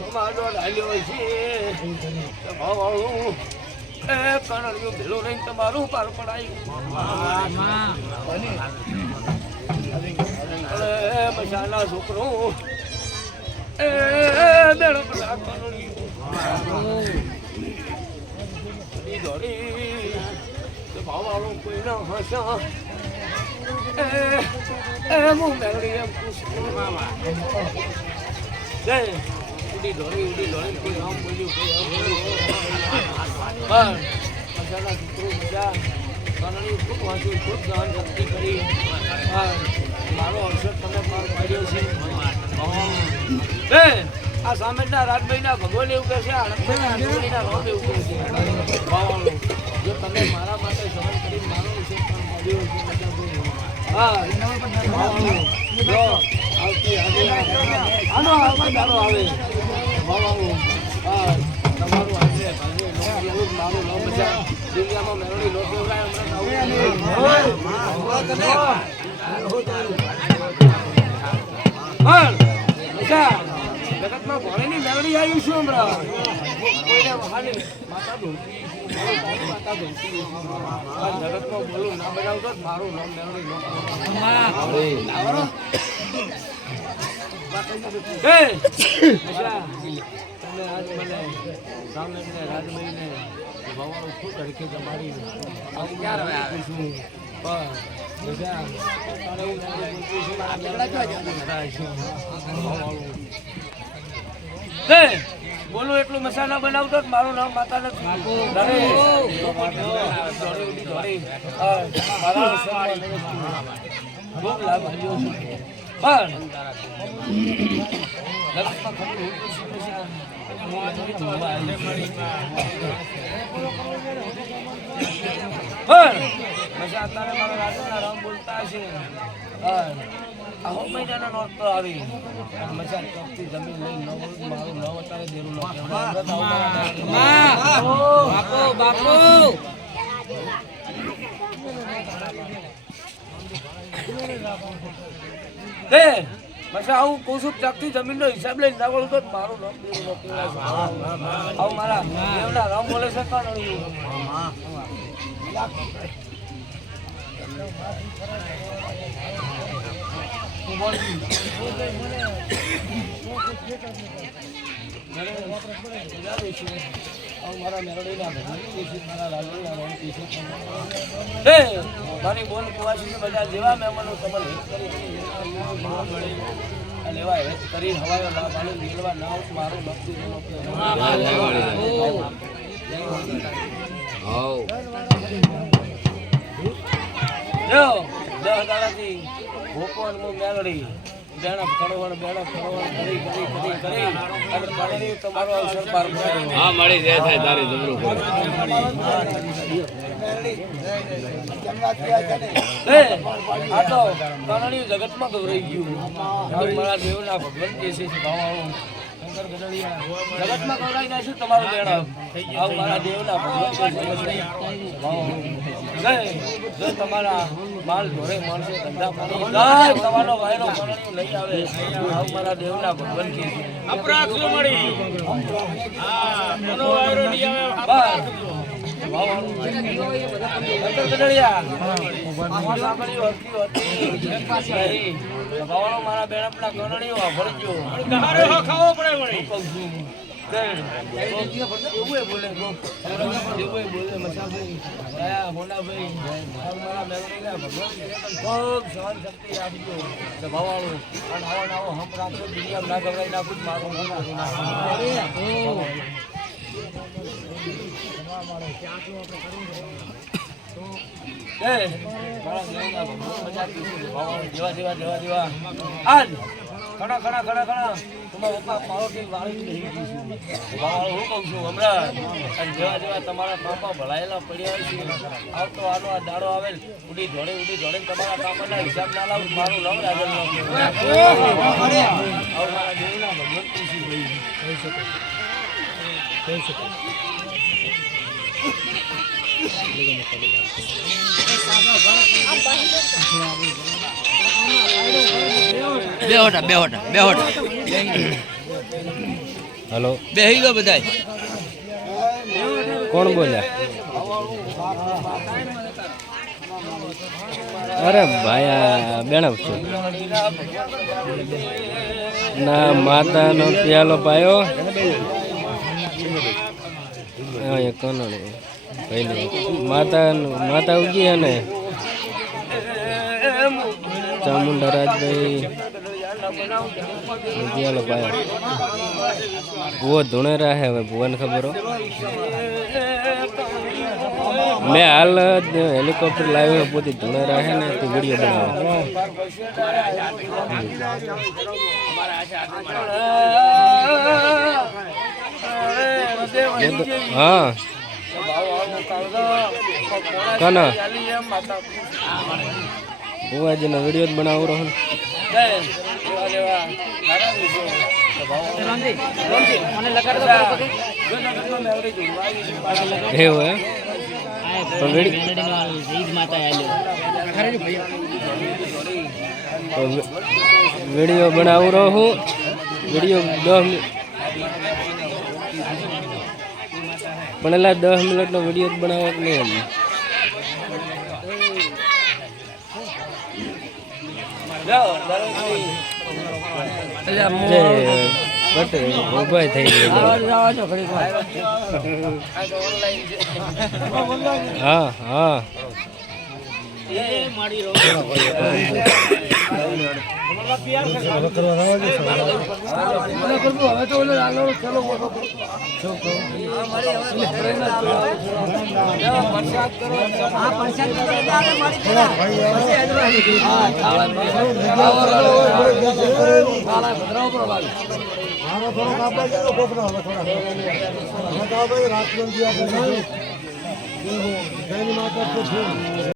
તમારો ડાલ્યો છે ભાવાળું એ કણળિયું ભેળું રહીને તમારું પાર પડાયું મસાલા છોકરું એ બેડો પેલા કણળિયું દોડી ભાવાળું કોઈ ના હસા હું મેળવી એમ ઉડી દોડી કોઈ આમ બોલ્યું કોઈ આમ બોલ્યું મસાલા છોકરું મજા કણળિયું ખૂબ વાંચ્યું ખૂબ ગાન શક્તિ કરી મારો અવસર તમે પાર પાડ્યો છે આ સામેના રાજભાઈના ભગવાન એવું કહે છે આનંદભાઈના રોમ એવું કહે છે જો તમે મારા માટે સહન કરી મારો અવસર પાર પાડ્યો છે આનો દાડો આવે તમારું આજે મારું ન મજા દુનિયામાં મેળવી લો જગતમાં ભણેની મેળવી આવ્યું છું હમણાં કોઈને વહાની માતા ધોતી જગતમાં બોલું ના બનાવતો મારું નામ મેળવી તમે આજ મને સામે રાજભાઈને ભવાળું શું તરીકે જમાડી ક્યારે આપીશું બોલું એટલું મસાલા બનાવતો મારું નામ માતા નથી અત્યારે મારા રાજાના રામ બોલતા છે આહો મહિનાના નોટ તો આવી મજા ચોકથી જમીન લઈ ન મારું ન અત્યારે દેરું પછી આવું કોશું ચાકથી જમીનનો હિસાબ લઈને ના બોલું તો મારું નામ દેરું આવું મારા દેવના રામ બોલે છે મારી બોલ કુવાસી બધા જેવા મહેમાનો તમને લેવા હેત કરી હવાયો ના પાણી મેળવા ના મારું નક્કી ભોપણ હું મેળડી બેડા ખડવણ કરી અને પાણી તમારો અવસર પાર પાડ્યો હા મળી જાય થાય તારી જમરું આ તો પાણી જગતમાં ગવરાઈ ગયું મારા દેવના ભગવાન જે છે ભાવાળું જગતમાં ગવરાઈ નાખ્યું તમારું બેડા આવું મારા દેવના ભગવાન જો તમારા માલ ઢોરે માણસો ધંધા પાણી તમારો વાયરો પાણી લઈ આવે આવું મારા દેવના ભગવાન કે મારા બેનપના ગણણીઓ ભરજો ખાવો પડે બોલે મસાભાઈ હોનાભાઈ મારા મેળવીના ભગવાન ખૂબ સહન શક્તિ આપજો ભાવાળું અને આવો નાવો હમ રાખજો દુનિયા ના ગવરાઈ નાખું મારું જેવા આજ ખણા તમારા પપ્પા પાવરથી વાળી લઈ ગઈ છું હું કહું છું હમણાં અને જેવા તમારા પાપા ભલાયેલા પડ્યા છે આવતો આનો આ દાડો આવે ઉડી ધોળે તમારા પાપાના હિસાબ ના લાવું મારું નામ રાજલ મારા દેવના ભગવત પૂછી કહી શકે બેહોટા હલો બેહી ગયો બધાય. કોણ બોલ્યા? અરે ભાઈ આ બેણવ છું ના માતાનો પ્યાલો પાયો માતા ઉગી અને ચામુંડા રાજભાઈ પ્યાલો પાયો. ભુવો ધૂણે રહે હવે ભુવાને ખબર હો. મેં હાલ જ હેલિકોપ્ટર લાવ્યો પોતે ધૂણે રહે ને તે વિડીયો બનાવે. હા કના ભુવાજીનો વિડીયો જ બનાવું રહો ને. એવું વિડીયો બનાવું રહું. વિડીયો 10 પણ એટલે 10 મિનિટનો વિડીયો જ બનાવો કે નહીં? ઉભા થઈ ગયો. હા